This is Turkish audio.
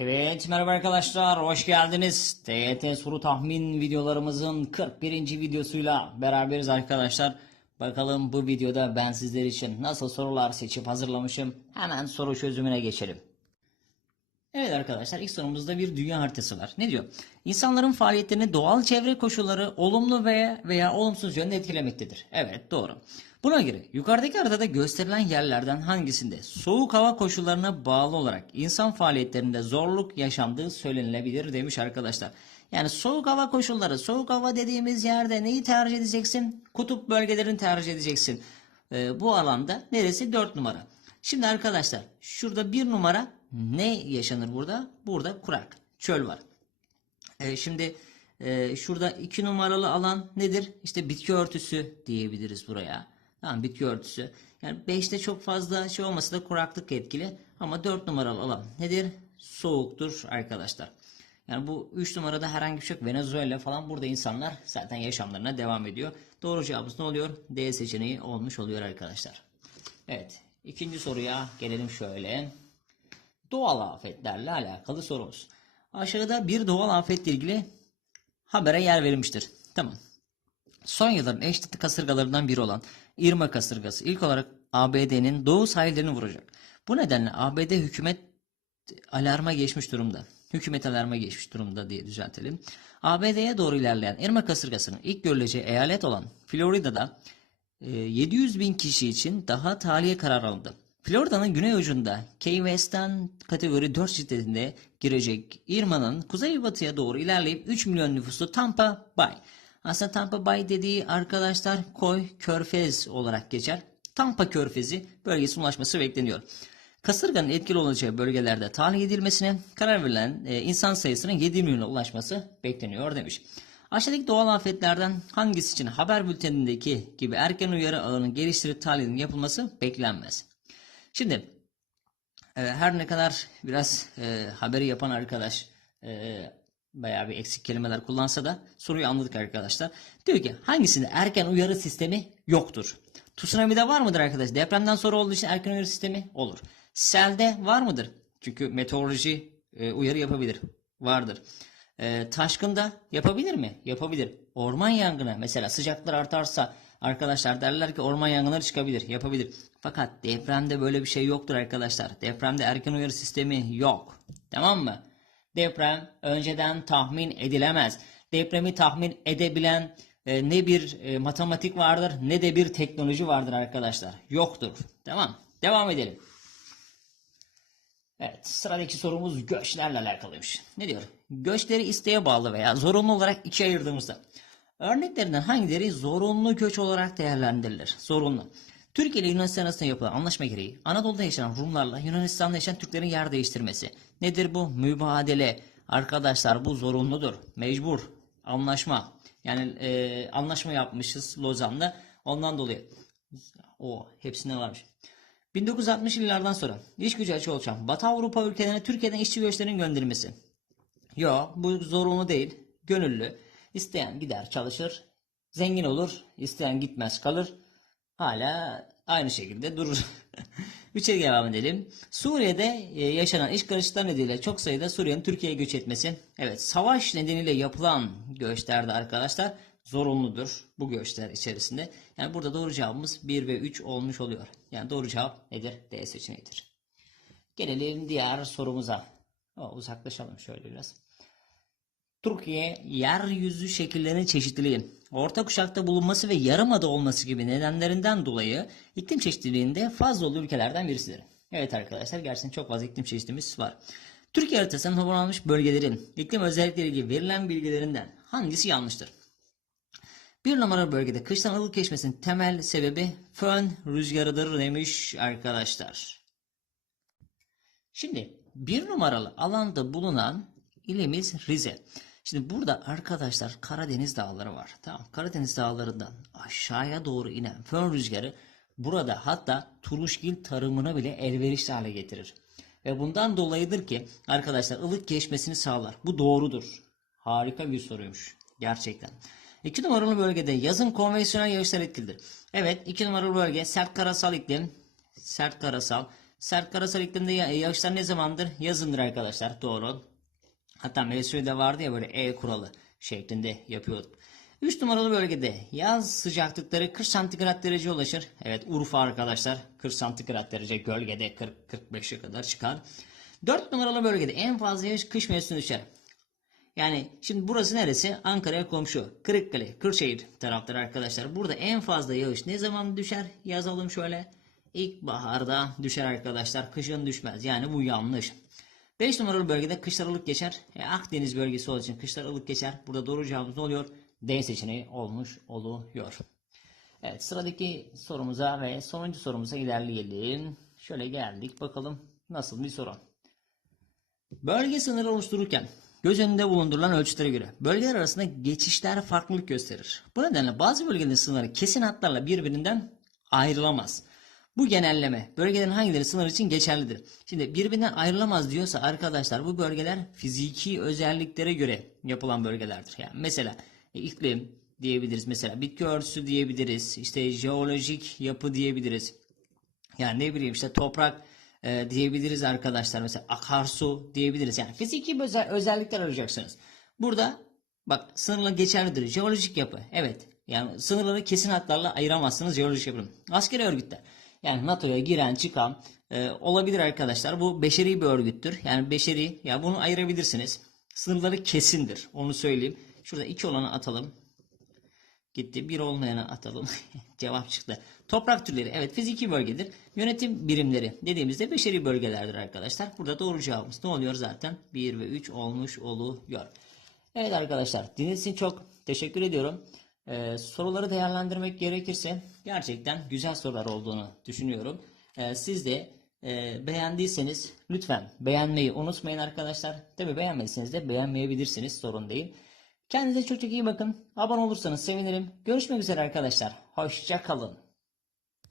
Evet merhaba arkadaşlar hoş geldiniz. TYT soru tahmin videolarımızın 41. videosuyla beraberiz arkadaşlar. Bakalım bu videoda ben sizler için nasıl sorular seçip hazırlamışım. Hemen soru çözümüne geçelim. Evet arkadaşlar ilk sorumuzda bir dünya haritası var. Ne diyor? İnsanların faaliyetlerini doğal çevre koşulları olumlu veya veya olumsuz yönde etkilemektedir. Evet doğru. Buna göre yukarıdaki haritada gösterilen yerlerden hangisinde soğuk hava koşullarına bağlı olarak insan faaliyetlerinde zorluk yaşandığı söylenilebilir demiş arkadaşlar. Yani soğuk hava koşulları, soğuk hava dediğimiz yerde neyi tercih edeceksin? Kutup bölgelerini tercih edeceksin. Ee, bu alanda neresi? 4 numara. Şimdi arkadaşlar şurada bir numara ne yaşanır burada? Burada kurak, çöl var. Ee, şimdi e, şurada iki numaralı alan nedir? İşte bitki örtüsü diyebiliriz buraya. Tamam bitki örtüsü. Yani 5'te çok fazla şey olmasa da kuraklık etkili. Ama 4 numaralı alan nedir? Soğuktur arkadaşlar. Yani bu 3 numarada herhangi bir şey yok. Venezuela falan burada insanlar zaten yaşamlarına devam ediyor. Doğru cevabımız ne oluyor? D seçeneği olmuş oluyor arkadaşlar. Evet. ikinci soruya gelelim şöyle. Doğal afetlerle alakalı sorumuz. Aşağıda bir doğal afetle ilgili habere yer verilmiştir. Tamam. Son yılların en şiddetli kasırgalarından biri olan Irma kasırgası ilk olarak ABD'nin doğu sahillerini vuracak. Bu nedenle ABD hükümet alarma geçmiş durumda. Hükümet alarma geçmiş durumda diye düzeltelim. ABD'ye doğru ilerleyen Irma kasırgasının ilk görüleceği eyalet olan Florida'da e, 700 bin kişi için daha tahliye kararı alındı. Florida'nın güney ucunda Key West'ten kategori 4 şiddetinde girecek Irma'nın kuzeybatıya doğru ilerleyip 3 milyon nüfuslu Tampa Bay. Aslında Tampa Bay dediği arkadaşlar Koy Körfez olarak geçer. Tampa Körfezi bölgesine ulaşması bekleniyor. Kasırganın etkili olacağı bölgelerde tahliye edilmesine karar verilen e, insan sayısının 7 milyona ulaşması bekleniyor demiş. Aşağıdaki doğal afetlerden hangisi için haber bültenindeki gibi erken uyarı ağının geliştirip tahlilinin yapılması beklenmez. Şimdi e, her ne kadar biraz e, haberi yapan arkadaş bayağı bir eksik kelimeler kullansa da soruyu anladık arkadaşlar. Diyor ki hangisinde erken uyarı sistemi yoktur? Tsunami'de var mıdır arkadaş? Depremden sonra olduğu için erken uyarı sistemi olur. Selde var mıdır? Çünkü meteoroloji e, uyarı yapabilir. Vardır. E, taşkında yapabilir mi? Yapabilir. Orman yangını mesela sıcaklar artarsa arkadaşlar derler ki orman yangınları çıkabilir. Yapabilir. Fakat depremde böyle bir şey yoktur arkadaşlar. Depremde erken uyarı sistemi yok. Tamam mı? Deprem önceden tahmin edilemez. Depremi tahmin edebilen e, ne bir e, matematik vardır ne de bir teknoloji vardır arkadaşlar. Yoktur. Tamam. Devam edelim. Evet, sıradaki sorumuz göçlerle alakalıymış. Ne diyor? Göçleri isteğe bağlı veya zorunlu olarak ikiye ayırdığımızda örneklerinden hangileri zorunlu göç olarak değerlendirilir? Zorunlu. Türkiye ile Yunanistan arasında yapılan anlaşma gereği Anadolu'da yaşayan Rumlarla Yunanistan'da yaşayan Türklerin yer değiştirmesi. Nedir bu? Mübadele. Arkadaşlar bu zorunludur. Mecbur. Anlaşma. Yani e, anlaşma yapmışız Lozan'da. Ondan dolayı. O hepsinde varmış. 1960 yıllardan sonra iş gücü açığı oluşan Batı Avrupa ülkelerine Türkiye'den işçi göçlerinin gönderilmesi. Yo bu zorunlu değil. Gönüllü. İsteyen gider çalışır. Zengin olur. İsteyen gitmez kalır. Hala aynı şekilde durur. Üçe devam edelim. Suriye'de e, yaşanan iş karışıklıkları nedeniyle çok sayıda Suriye'nin Türkiye'ye göç etmesi. Evet savaş nedeniyle yapılan göçlerde arkadaşlar zorunludur bu göçler içerisinde. Yani burada doğru cevabımız 1 ve 3 olmuş oluyor. Yani doğru cevap nedir? D seçeneğidir. Gelelim diğer sorumuza. O, uzaklaşalım şöyle biraz. Türkiye yeryüzü şekillerinin çeşitliliği, orta kuşakta bulunması ve yarımada olması gibi nedenlerinden dolayı iklim çeşitliliğinde fazla olduğu ülkelerden birisidir. Evet arkadaşlar gerçekten çok fazla iklim çeşitliliğimiz var. Türkiye haritasının numaralanmış bölgelerin iklim özellikleri ilgili verilen bilgilerinden hangisi yanlıştır? Bir numaralı bölgede kıştan ılık geçmesinin temel sebebi fön rüzgarıdır demiş arkadaşlar. Şimdi bir numaralı alanda bulunan ilimiz Rize. Şimdi burada arkadaşlar Karadeniz dağları var. Tamam Karadeniz dağlarından aşağıya doğru inen fön rüzgarı burada hatta turuşgil tarımına bile elverişli hale getirir. Ve bundan dolayıdır ki arkadaşlar ılık geçmesini sağlar. Bu doğrudur. Harika bir soruymuş. Gerçekten. 2 numaralı bölgede yazın konveksiyonel yağışlar etkilidir. Evet 2 numaralı bölge sert karasal iklim, sert karasal Sert karasal iklimde ya- yağışlar ne zamandır? Yazındır arkadaşlar. Doğru. Hatta MSÜ'de vardı ya böyle E kuralı şeklinde yapıyorduk. 3 numaralı bölgede yaz sıcaklıkları 40 santigrat derece ulaşır. Evet Urfa arkadaşlar 40 santigrat derece gölgede 40-45'e kadar çıkar. 4 numaralı bölgede en fazla yağış kış mevsiminde düşer. Yani şimdi burası neresi? Ankara'ya komşu. Kırıkkale, Kırşehir tarafları arkadaşlar. Burada en fazla yağış ne zaman düşer? Yazalım şöyle. İlkbaharda düşer arkadaşlar. Kışın düşmez. Yani bu yanlış. 5 numaralı bölgede kışlar ılık geçer. E, Akdeniz bölgesi olduğu için kışlar ılık geçer. Burada doğru cevabımız ne oluyor? D seçeneği olmuş oluyor. Evet sıradaki sorumuza ve sonuncu sorumuza ilerleyelim. Şöyle geldik bakalım nasıl bir soru. Bölge sınırı oluştururken göz önünde bulundurulan ölçütlere göre bölgeler arasında geçişler farklılık gösterir. Bu nedenle bazı bölgelerin sınırları kesin hatlarla birbirinden ayrılamaz. Bu genelleme bölgelerin hangileri sınır için geçerlidir? Şimdi birbirinden ayrılamaz diyorsa arkadaşlar bu bölgeler fiziki özelliklere göre yapılan bölgelerdir. Yani mesela e, iklim diyebiliriz mesela bitki örtüsü diyebiliriz işte jeolojik yapı diyebiliriz. Yani ne bileyim işte toprak e, diyebiliriz arkadaşlar. Mesela akarsu diyebiliriz. Yani fiziki özel, özellikler arayacaksınız. Burada bak sınırla geçerlidir. Jeolojik yapı. Evet. Yani sınırları kesin hatlarla ayıramazsınız jeolojik yapı. Askeri örgütler. Yani NATO'ya giren çıkan e, olabilir arkadaşlar. Bu beşeri bir örgüttür. Yani beşeri ya bunu ayırabilirsiniz. Sınırları kesindir. Onu söyleyeyim. Şurada iki olanı atalım. Gitti. Bir olmayana atalım. Cevap çıktı. Toprak türleri evet fiziki bölgedir. Yönetim birimleri dediğimizde beşeri bölgelerdir arkadaşlar. Burada doğru cevabımız ne oluyor zaten? 1 ve 3 olmuş oluyor. Evet arkadaşlar dinlediğiniz için çok teşekkür ediyorum. Ee, soruları değerlendirmek gerekirse gerçekten güzel sorular olduğunu düşünüyorum. Ee, siz de e, beğendiyseniz lütfen beğenmeyi unutmayın arkadaşlar. Tabi beğenmediyseniz de beğenmeyebilirsiniz sorun değil. Kendinize çok çok iyi bakın. Abone olursanız sevinirim. Görüşmek üzere arkadaşlar. Hoşça kalın.